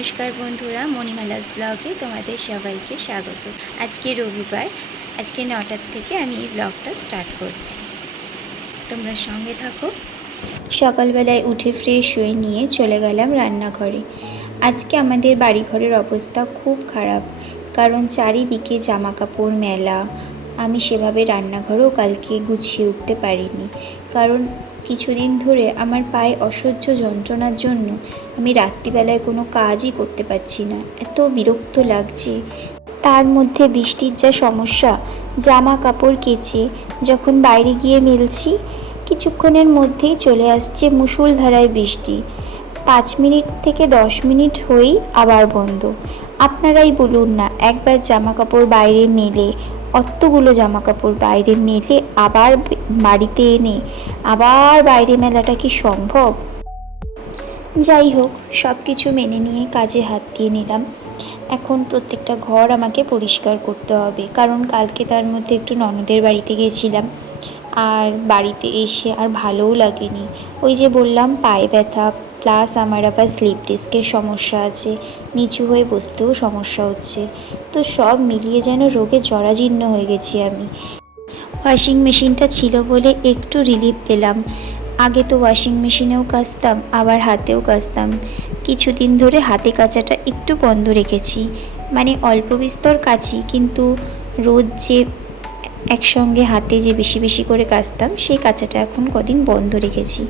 নমস্কার বন্ধুরা, মণিমালাস ব্লগে তোমাদের সবাইকে স্বাগত। আজকে রবিবার, আজকে নটার থেকে আমি এই ব্লগটা স্টার্ট করছি। তোমরা সঙ্গে থাকো। সকালবেলায় উঠে ফ্রেশ হয়ে নিয়ে চলে গেলাম রান্নাঘরে। আজকে আমাদের বাড়িঘরের অবস্থা খুব খারাপ, কারণ চারিদিকে জামা কাপড় মেলা। আমি সেভাবে রান্নাঘরেও কালকে গুছিয়ে উঠতে পারিনি, কারণ কিছুদিন ধরে আমার পায়ে অসহ্য যন্ত্রণার জন্য আমি রাত্রিবেলায় কোনো কাজই করতে পারছি না। এত বিরক্ত লাগছে। তার মধ্যে বৃষ্টির যা সমস্যা জামা কাপড় কেচে যখন বাইরে গিয়ে মেলছি, কিছুক্ষণের মধ্যেই চলে আসছে মুষলধারায় বৃষ্টি। পাঁচ মিনিট থেকে দশ মিনিট হয়েই আবার বন্ধ। আপনারাই বলুন না, একবার জামা কাপড় বাইরে মেলে অতগুলো জামা কাপড় বাইরে মেলে আবার বাড়িতে এনে আবার বাইরে মেলাটা কি সম্ভব? যাই হোক সব কিছু মেনে নিয়ে কাজে হাত দিয়ে নিলাম। এখন প্রত্যেকটা ঘর আমাকে পরিষ্কার করতে হবে, কারণ কালকে তার মধ্যে একটু ননদের বাড়িতে গেছিলাম। আর বাড়িতে এসে আর ভালোও লাগেনি। ওই যে বললাম, পায়ে ব্যথা প্লাস আমার আবার স্লিপ ডিস্কের সমস্যা আছে। নিচু হয়ে বসতেও সমস্যা হচ্ছে। তো সব মিলিয়ে যেন রোগে জরাজীর্ণ হয়ে গেছি আমি। ওয়াশিং মেশিনটা ছিল বলে একটু রিলিফ পেলাম। আগে তো ওয়াশিং মেশিনেও কাচতাম, আবার হাতেও কাচতাম। কিছুদিন ধরে হাতে কাচাটা একটু বন্ধ রেখেছি। মানে অল্প বিস্তর কাচি, কিন্তু রোজ যে একসঙ্গে হাতে যে বেশি বেশি করে কাচতাম, সেই কাচাটা এখন কদিন বন্ধ রেখেছি।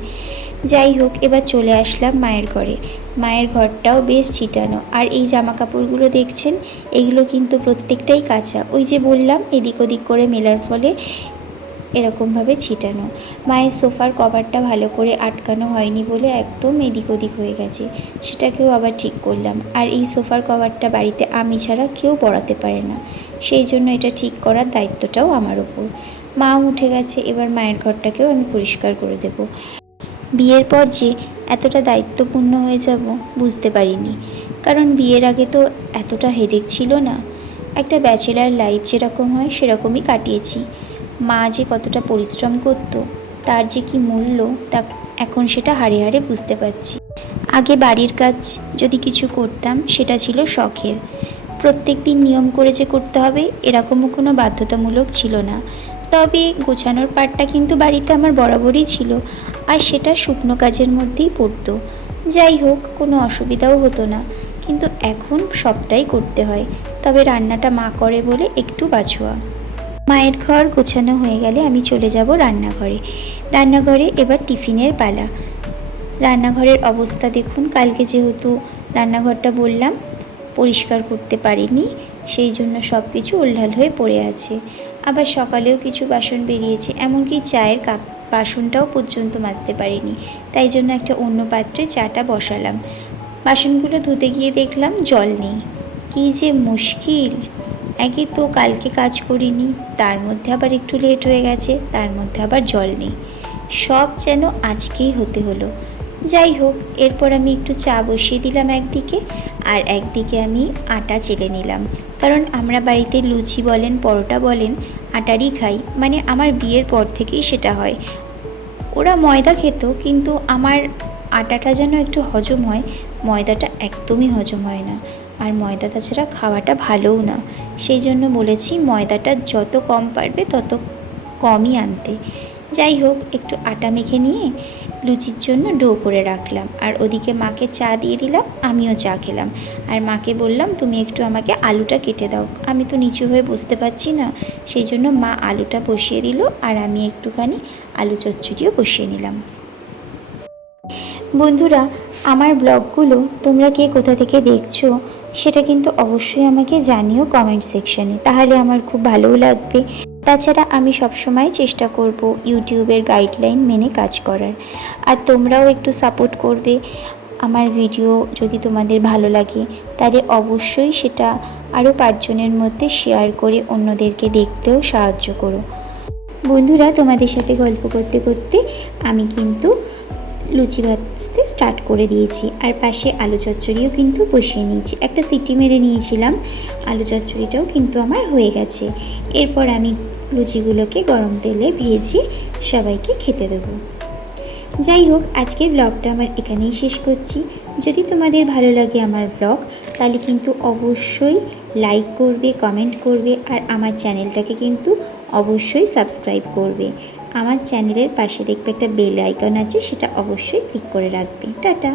যাই হোক, এবার চলে আসলাম মায়ের ঘরে। মায়ের ঘরটাও বেশ ছিটানো। আর এই জামা কাপড়গুলো দেখছেন? এগুলো কিন্তু প্রত্যেকটাই কাঁচা। ওই যে বললাম, এদিক ওদিক করে মেলার ফলে এরকমভাবে ছিটানো। মায়ের সোফার কভারটা ভালো করে আটকানো হয়নি বলে একদম এদিক ওদিক হয়ে গেছে। সেটাকেও আবার ঠিক করলাম। আর এই সোফার কভারটা বাড়িতে আমি ছাড়া কেউ পড়াতে পারে না। সেই জন্য এটা ঠিক করার দায়িত্বটাও আমার ওপর। মা উঠে গেছে, এবার মায়ের ঘরটাকেও আমি পরিষ্কার করে দেব। বিয়ের পর যে এতটা দায়িত্বপূর্ণ হয়ে যাব বুঝতে পারিনি। কারণ বিয়ের আগে তো এতটা হেডেক ছিল না। একটা ব্যাচেলার লাইফ যেরকম হয় সেরকমই কাটিয়েছি। মা যে কতটা পরিশ্রম করতো, তার যে কি মূল্য, তা এখন সেটা হাড়ে হাড়ে বুঝতে পারছি। আগে বাড়ির কাজ যদি কিছু করতাম, সেটা ছিল শখের। প্রত্যেক দিন নিয়ম করে যে করতে হবে, এরকমও কোনো বাধ্যতামূলক ছিল না। তবে গোছানোর পাটটা কিন্তু বাড়িতে আমার বরাবরই ছিল, আর সেটা শুকনো কাজের মধ্যেই পড়তো। যাই হোক, কোনো অসুবিধাও হতো না। কিন্তু এখন সবটাই করতে হয়। তবে রান্নাটা মা করে বলে একটু বাছোয়া। মায়ের ঘর গোছানো হয়ে গেলে আমি চলে যাব রান্নাঘরে। রান্নাঘরে এবার টিফিনের পালা। রান্নাঘরের অবস্থা দেখুন, কালকে যেহেতু রান্নাঘরটা বললাম, পরিষ্কার করতে পারিনি, সেই জন্য সব কিছু উল্ঢাল হয়ে পড়ে আছে। আবার সকালেও কিছু বাসন বেরিয়েছে, এমনকি চায়ের কাপ বাসনটাও পর্যন্ত মাজতে পারিনি, তাই জন্য একটা অন্য পাত্রে চাটা বসালাম। বাসনগুলো ধুতে গিয়ে দেখলাম জল নেই। কী যে মুশকিল! একে তো কালকে কাজ করিনি, তার মধ্যে আবার একটু লেট হয়ে গেছে, তার মধ্যে আবার জল নেই। সব যেন আজকেই হতে হলো। যাই হোক, এরপর আমি একটু চা বসিয়ে দিলাম একদিকে, আর একদিকে আমি আটা চেলে নিলাম। কারণ আমরা বাড়িতে লুচি বলেন, পরোটা বলেন, আটারই খাই মানে আমার বিয়ের পর থেকেই সেটা হয়। ওরা ময়দা খেত, কিন্তু আমার আটাটা যেন একটু হজম হয়, ময়দাটা একদমই হজম হয় না। আর ময়দা তাছাড়া খাওয়াটা ভালোও না। সেই জন্য বলেছি ময়দাটা যত কম পারবে তত কমই আনতে। যাই হোক, একটু আটা মেখে নিয়ে লুচির জন্য ডো করে রাখলাম। আর ওদিকে মাকে চা দিয়ে দিলাম, আমিও চা খেলাম। আর মাকে বললাম, তুমি একটু আমাকে আলুটা কেটে দাও। আমি তো নিচু হয়ে বসতে পারছি না। সেই জন্য মা আলুটা বসিয়ে দিল, আর আমি একটুখানি আলু চচ্চড়িও বসিয়ে নিলাম। বন্ধুরা, আমার ব্লগগুলো তোমরা কে কোথা থেকে দেখছ, সেটা কিন্তু অবশ্যই আমাকে জানিও কমেন্ট সেকশানে তাহলে আমার খুব ভালোও লাগবে। তাছাড়া আমি সবসময় চেষ্টা করব ইউটিউবের গাইডলাইন মেনে কাজ করার। আর তোমরাও একটু সাপোর্ট করবে আমার ভিডিও যদি তোমাদের ভালো লাগে, তাহলে অবশ্যই সেটা আরও পাঁচজনের মধ্যে শেয়ার করে অন্যদেরকে দেখতেও সাহায্য করো। বন্ধুরা, তোমাদের সাথে গল্প করতে করতে আমি কিন্তু লুচি ভাজতে স্টার্ট করে দিয়েছি। আর পাশে আলু চচ্চড়িও কিন্তু বসিয়ে নিয়েছি। একটা সিটি মেরে নিয়েছিলাম, আলু চচ্চড়িটাও কিন্তু আমার হয়ে গেছে। এরপর আমি লুচিগুলোকে গরম তেলে ভেজে সবাইকে খেতে দেবো। যাই হোক, আজকের ব্লগটা আমার এখানেই শেষ করছি। যদি তোমাদের ভালো লাগে আমার ব্লগ তাহলে কিন্তু অবশ্যই লাইক করবে কমেন্ট করবে, আর আমার চ্যানেলটাকে কিন্তু অবশ্যই সাবস্ক্রাইব করবে। আমার চ্যানেলের পাশে দেখবে একটা বেল আইকন আছে সেটা অবশ্যই ক্লিক করে রাখবে। টাটা!